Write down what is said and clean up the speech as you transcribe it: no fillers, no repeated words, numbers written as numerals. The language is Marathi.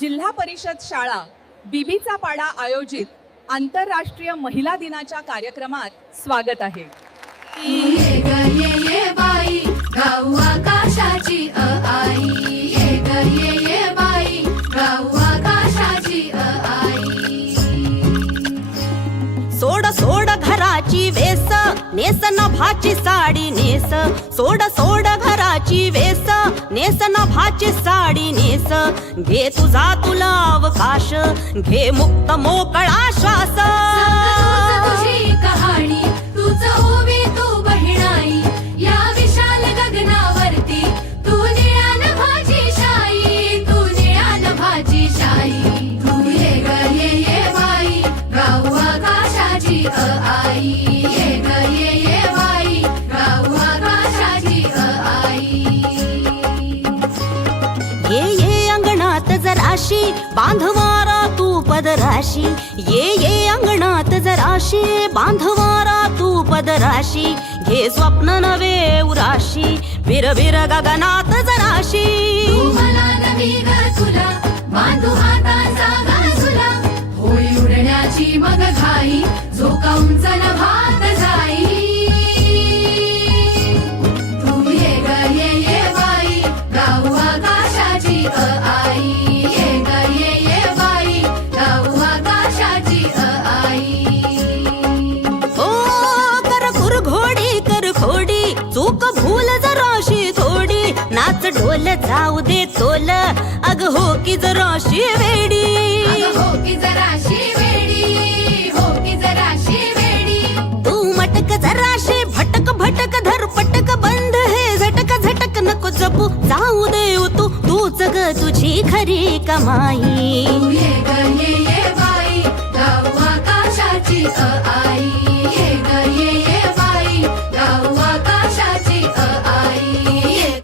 जिल्हा परिषद शाळा बीबीचा पाडा आयोजित आंतरराष्ट्रीय महिला दिनाच्या कार्यक्रमात स्वागत आहे. ये ग ये बाई गाऊ आकाशाची आई, ये ग ये बाई गाऊ आकाशाची आई. सोड सोड घराची वेस, नेस नभाची साडी नेस. सोड सोड घराची वेस, नेस नभाची साडी नेस. घे तुझा तुला अवकाश, घे मुक्त मोकळा श्वास. तुझी कहाणी तूच होवी तू बहिणाई, या विशाल गगनावरती तू निळ्या नभाची शाई, तू निळ्या नभाची शाई. तू ये ग ये बाई गाऊ आकाशाची आई, ये ग ये बाई गाऊ आकाशाची आई. ये अंगणात जराशी बांधवारा तू पदराशी. ये अंगणात जराशी बांधवारा तू पदराशी. घे स्वप्न नवे उराशी, विरविर गगनात जराशी. तू मला नवी ग तुला बांधू हाताचा गाजुला, होई उडण्याची मग घाई, झोका उंच नभात जाई. तू ये ग ये बाई गाऊ आकाशाची आई, ये ग ये बाई गाऊ आकाशाची आई. ओ कर घोडी कर खोडी, चूक भूल जराशी थोडी. नाच ढोल जाऊ दे तोल, अग हो की जराशी वेडी. अगं हो की जराशी वेडी, हो की जराशी वेडी. तू मटक जराशी भटक भटक धर पटक बंद हे झटक झटक नको जपू. जाऊ दे तू तूच ग तुझी खरी कमाई.